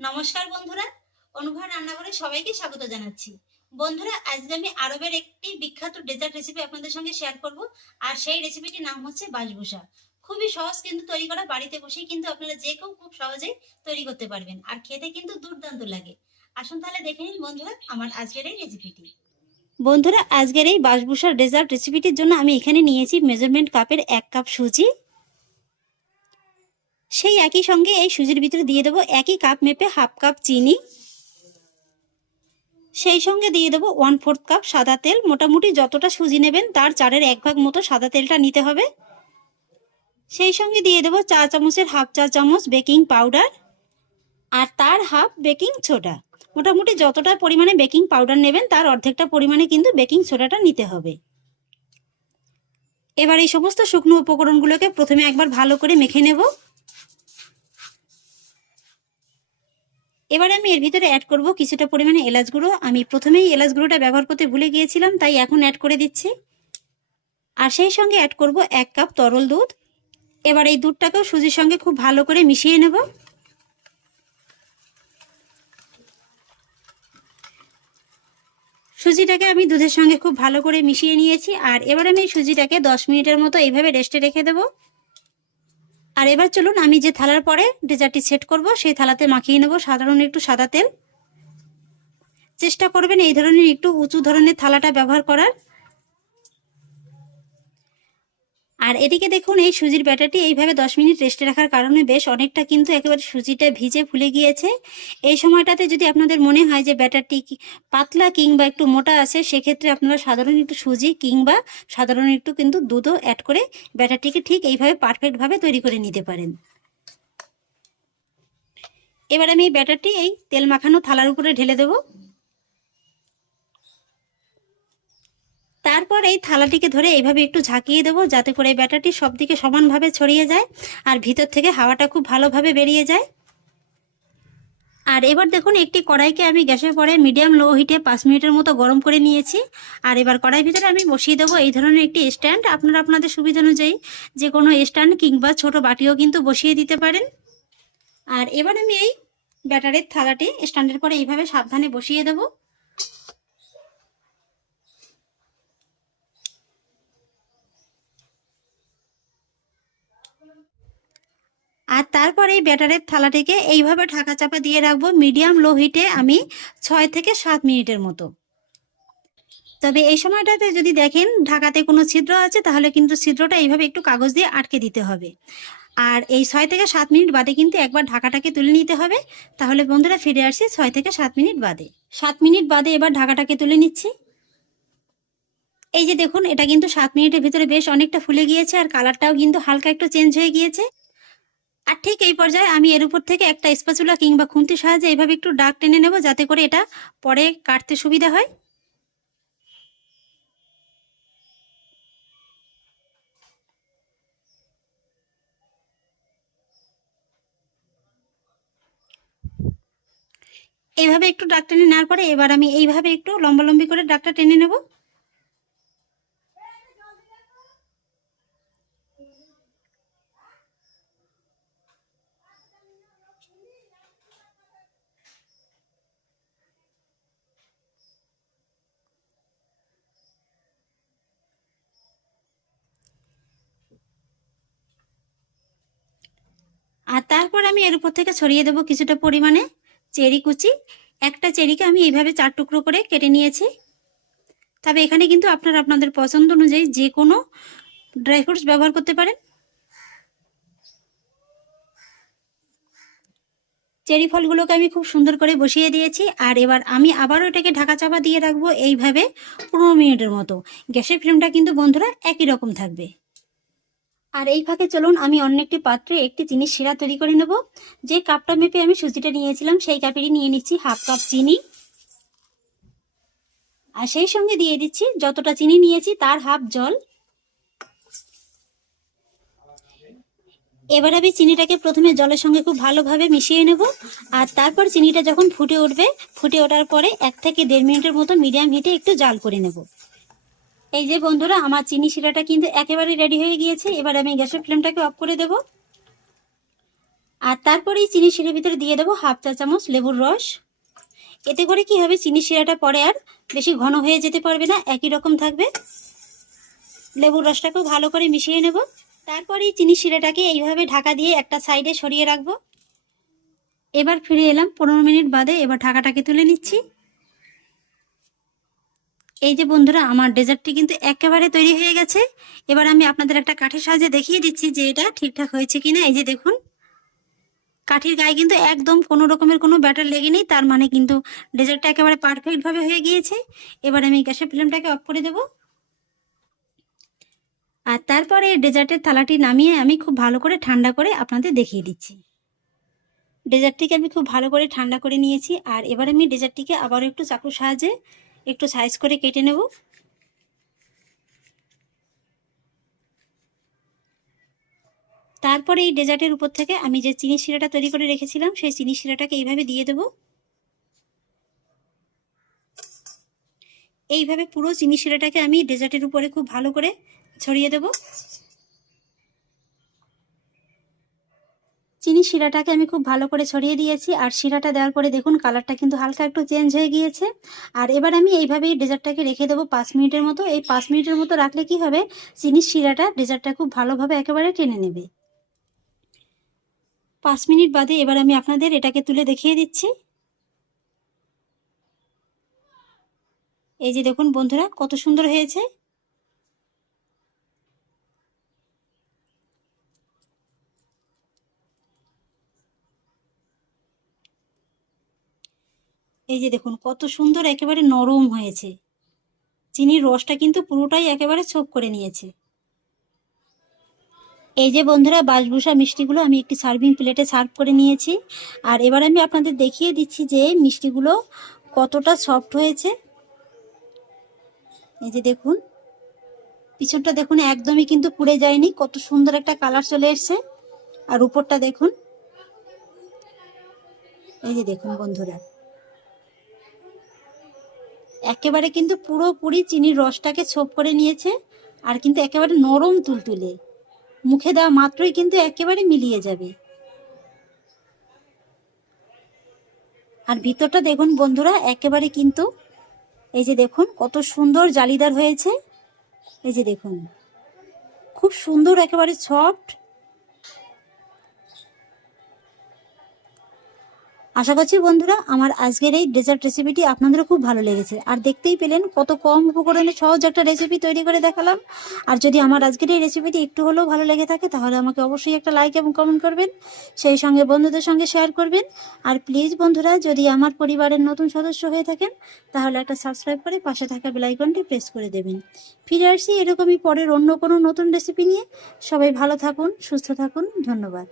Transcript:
নমস্কার বন্ধুরা অনুভব রান্নাঘরে সবাইকে স্বাগত জানাচ্ছি। বন্ধুরা, আজকে আমি আরবের একটি বিখ্যাত ডেজার্ট রেসিপি আপনাদের সঙ্গে শেয়ার করব, আর সেই রেসিপিটির নাম হচ্ছে বাসবুসা খুবই সহজ কিন্তু তৈরি করা, বাড়িতে বসেই কিন্তু আপনারা যে কেউ খুব সহজেই তৈরি করতে পারবেন, আর খেতে কিন্তু দুর্দান্ত লাগে। আসুন তাহলে দেখে নিন বন্ধুরা, আমার আজকের এই রেসিপিটি বন্ধুরা, আজকের এই বাসবুসার ডেজার্ট রেসিপিটির জন্য আমি এখানে নিয়েছি মেজারমেন্ট কাপের এক কাপ সুজি সেই একই সঙ্গে এই সুজির ভিতরে দিয়ে দেবো একই কাপ মেপে হাফ কাপ চিনি। সেই সঙ্গে দিয়ে দেবো ওয়ান ফোর্থ কাপ সাদা তেল। মোটামুটি যতটা সুজি নেবেন তার চারের এক ভাগ মতো সাদা তেলটা নিতে হবে। সেই সঙ্গে দিয়ে দেবো চা চামচের হাফ চা চামচ বেকিং পাউডার আর তার হাফ বেকিং সোডা মোটামুটি যতটা পরিমাণে বেকিং পাউডার নেবেন তার অর্ধেকটা পরিমাণে কিন্তু বেকিং সোডাটা নিতে হবে। এবার এই সমস্ত শুকনো উপকরণগুলোকে প্রথমে একবার ভালো করে মেখে নেব। এবার আমি এর ভিতরে অ্যাড করব কিছুটা পরিমাণে এলাচ গুঁড়ো। আমি প্রথমেই এলাচ গুঁড়োটা ব্যবহার করতে ভুলে গিয়েছিলাম, তাই এখন অ্যাড করে দিচ্ছি। আর সেই সঙ্গে অ্যাড করব এক কাপ তরল দুধ। এবার এই দুধটাকেও সুজির সঙ্গে খুব ভালো করে মিশিয়ে নেব। সুজিটাকে আমি দুধের সঙ্গে খুব ভালো করে মিশিয়ে নিয়েছি, আর এবার আমি সুজিটাকে দশ মিনিটের মতো এইভাবে রেস্টে রেখে দেবো। আর এবার চলুন, আমি যে থালার পরে ডেজার্টটি সেট করব, সেই থালাতে মাখিয়ে নেব সাধারণ একটু সাদা তেল। চেষ্টা করবেন এই ধরনের একটু উঁচু ধরনের থালাটা ব্যবহার করার। আর এদিকে দেখুন, এই সুজির ব্যাটারটি এইভাবে দশ মিনিট রেস্টে রাখার কারণে বেশ অনেকটা কিন্তু একেবারে সুজিটা ভিজে ফুলে গিয়েছে। এই সময়টাতে যদি আপনাদের মনে হয় যে ব্যাটারটি পাতলা কিংবা একটু মোটা আছে, সেক্ষেত্রে আপনারা সাধারণ একটু সুজি কিংবা সাধারণ একটু কিন্তু দুধও অ্যাড করে ব্যাটারটিকে ঠিক এইভাবে পারফেক্টভাবে তৈরি করে নিতে পারেন। এবার আমি এই ব্যাটারটি এই তেল মাখানো থালার উপরে ঢেলে দেবো। তারপর এই থালাটিকে ধরে এইভাবে একটু ঝাঁকিয়ে দেবো, যাতে করে ব্যাটারটি সব দিকে সমানভাবে ছড়িয়ে যায় আর ভিতর থেকে হাওয়াটা খুব ভালোভাবে বেরিয়ে যায়। আর এবার দেখুন, একটি কড়াইকে আমি গ্যাসের পরে মিডিয়াম লো হিটে পাঁচ মিনিটের মতো গরম করে নিয়েছি। আর এবার কড়াই ভিতরে আমি বসিয়ে দেবো এই ধরনের একটি স্ট্যান্ড। আপনারা আপনাদের সুবিধা অনুযায়ী যে কোনো স্ট্যান্ড কিংবা ছোট বাটিও কিন্তু বসিয়ে দিতে পারেন। আর এবার আমি এই ব্যাটারের থালাটি স্ট্যান্ডের পরে এইভাবে সাবধানে বসিয়ে দেবো আর তারপরে এই ব্যাটারের থালাটিকে এইভাবে ঢাকা চাপা দিয়ে রাখব মিডিয়াম লো হিটে আমি ছয় থেকে সাত মিনিটের মতো। তবে এই সময়টাতে যদি দেখেন ঢাকাতে কোনো ছিদ্র আছে, তাহলে কিন্তু ছিদ্রটা এইভাবে একটু কাগজ দিয়ে আটকে দিতে হবে। আর এই ছয় থেকে সাত মিনিট বাদে কিন্তু একবার ঢাকাটাকে তুলে নিতে হবে। তাহলে বন্ধুরা ফিরে আসছি ছয় থেকে সাত মিনিট বাদে। সাত মিনিট বাদে এবার ঢাকাটাকে তুলে নিচ্ছি। এই যে দেখুন, এটা কিন্তু সাত মিনিটের ভিতরে বেশ অনেকটা ফুলে গিয়েছে আর কালারটাও কিন্তু হালকা একটু চেঞ্জ হয়ে গিয়েছে। আর ঠিক এই পর্যায়ে আমি এর উপর থেকে একটা স্পাচুলা কিংবা খুন্তির সাহায্যে এইভাবে একটু ডাক টেনে নেব যাতে করে এটা পরে কাটতে সুবিধা হয়। এইভাবে একটু ডাক টেনে নেওয়ার পরে এবার আমি এইভাবে একটু লম্বালম্বি করে ডাকটা টেনে নেব। আর তারপর আমি এর উপর থেকে ছড়িয়ে দেবো কিছুটা পরিমাণে চেরি কুচি। একটা চেরিকে আমি এইভাবে চার টুকরো করে কেটে নিয়েছি। তবে এখানে কিন্তু আপনারা আপনাদের পছন্দ অনুযায়ী যে কোনো ড্রাই ফ্রুটস ব্যবহার করতে পারেন। চেরি ফলগুলোকে আমি খুব সুন্দর করে বসিয়ে দিয়েছি আর এবার আমি আবারও এটাকে ঢাকা চাপা দিয়ে রাখব এইভাবে পনেরো মিনিটের মতো। গ্যাসের ফ্লেমটা কিন্তু বন্ধুরা একই রকম থাকবে। আর এই ফাঁকে চলুন, আমি অন্য একটি পাত্রে একটি চিনির শিরা তৈরি করে নেব। যে কাপটা মেপে আমি সুজিটা নিয়েছিলাম, সেই কাপেরই নিয়ে নিচ্ছি হাফ কাপ চিনি। আর সেই সঙ্গে দিয়ে দিচ্ছি যতটা চিনি নিয়েছি তার হাফ জল। এবার আমি চিনিটাকে প্রথমে জলের সঙ্গে খুব ভালোভাবে মিশিয়ে নেব। আর তারপর চিনিটা যখন ফুটে উঠবে, ফুটে ওঠার পরে এক থেকে দেড় মিনিটের মতো মিডিয়াম হিটে একটু জাল করে নেব। এই যে বন্ধুরা, আমার চিনি শিরাটা কিন্তু একেবারে রেডি হয়ে গিয়েছে। এবার আমি গ্যাসের ফ্লেমটাকে অফ করে দেব। আর তারপরে এই চিনি শিরার ভিতরে দিয়ে দেবো হাফ চা চামচ লেবুর রস। এতে করে কি হবে, চিনি শিরাটা পরে আর বেশি ঘন হয়ে যেতে পারবে না, একই রকম থাকবে। লেবুর রসটাকেও ভালো করে মিশিয়ে নেব। তারপরে এই চিনি শিরাটাকে এইভাবে ঢাকা দিয়ে একটা সাইডে সরিয়ে রাখব। এবার ফিরে এলাম পনেরো মিনিট বাদে, এবার ঢাকাটাকে তুলে নিচ্ছি। এই যে বন্ধুরা, আমার ডেজার্টটি কিন্তু একেবারে তৈরি হয়ে গেছে। এবার আমি আপনাদের একটা কাঠের সাহায্যে দেখিয়ে দিচ্ছি যে এটা ঠিকঠাক হয়েছে কিনা। এই যে দেখুন, কাঠির গায়ে কিন্তু একদম কোনো রকমের কোনো ব্যাটার লেগে নেই, তার মানে কিন্তু ডেজার্টটা একেবারে পারফেক্টভাবে হয়ে গিয়েছে। এবার আমি গ্যাসের ফ্লেমটাকে অফ করে দেব। আর তারপরে ডেজার্টের থালাটি নামিয়ে আমি খুব ভালো করে ঠান্ডা করে আপনাদের দেখিয়ে দিচ্ছি। ডেজার্টটিকে আমি খুব ভালো করে ঠান্ডা করে নিয়েছি, আর এবার আমি ডেজার্টটিকে আবারও একটু চাকুর সাহায্যে একটু সাইজ করে কেটে নেব। তারপরে এই ডেজার্টের উপর থেকে আমি যে চিনি শিরাটা তৈরি করে রেখেছিলাম, সেই চিনি শিরাটাকে এইভাবে দিয়ে দেব। এইভাবে পুরো চিনি শিরাটাকে আমি ডেজার্টের উপরে খুব ভালো করে ছড়িয়ে দেব। শিরাটাকে আমি খুব ভালো করে ছড়িয়ে দিয়েছি, আর শিরাটা দেওয়ার পরে দেখুন কালারটা কিন্তু হালকা একটু চেঞ্জ হয়ে গিয়েছে। আর এবার আমি এইভাবেই ডেজার্টটাকে রেখে দেবো পাঁচ মিনিটের মতো। এই পাঁচ মিনিটের মতো রাখলে কি হবে? চিনির শিরাটা ডেজার্টটা খুব ভালোভাবে একেবারে টেনে নেবে। পাঁচ মিনিট বাদে এবার আমি আপনাদের এটাকে তুলে দেখিয়ে দিচ্ছি। এই যে দেখুন বন্ধুরা, কত সুন্দর হয়েছে। এই যে দেখুন, কত সুন্দর একেবারে নরম হয়েছে। চিনির রসটা কিন্তু পুরোটাই একেবারে ছোপ করে নিয়েছে। এই যে বন্ধুরা, বাসভূষা মিষ্টিগুলো আমি একটি সার্ভিং প্লেটে সার্ভ করে নিয়েছি। আর এবার আমি আপনাদের দেখিয়ে দিচ্ছি যে মিষ্টিগুলো কতটা সফট হয়েছে। এই যে দেখুন, পিছনটা দেখুন একদমই কিন্তু পুড়ে যায়নি। কত সুন্দর একটা কালার চলে এসছে। আর উপরটা দেখুন, এই যে দেখুন বন্ধুরা। একেবারে কিন্তু পুরোপুরি চিনির রসটাকে ছোপ করে নিয়েছে, আর কিন্তু একেবারে নরম তুলতুলে। মুখে দেওয়া মাত্রই কিন্তু একেবারে মিলিয়ে যাবে। আর ভিতরটা দেখুন বন্ধুরা, একেবারে কিন্তু এই যে দেখুন কত সুন্দর জালিদার হয়েছে। এই যে দেখুন, খুব সুন্দর একেবারে সফট আশা করছি বন্ধুরা, আমার আজকের এই ডেজার্ট রেসিপিটি আপনাদেরও খুব ভালো লেগেছে। আর দেখতেই পেলেন কত কম উপকরণে সহজ একটা রেসিপি তৈরি করে দেখালাম। আর যদি আমার আজকের এই রেসিপিটি একটু হলেও ভালো লেগে থাকে, তাহলে আমাকে অবশ্যই একটা লাইক এবং কমেন্ট করবেন। সেই সঙ্গে বন্ধুদের সঙ্গে শেয়ার করবেন। আর প্লিজ বন্ধুরা, যদি আমার পরিবারের নতুন সদস্য হয়ে থাকেন, তাহলে একটা সাবস্ক্রাইব করে পাশে থাকা বেলাইকনটি প্রেস করে দেবেন। ফিরে আসছি এরকমই পরের অন্য কোনো নতুন রেসিপি নিয়ে। সবাই ভালো থাকুন, সুস্থ থাকুন, ধন্যবাদ।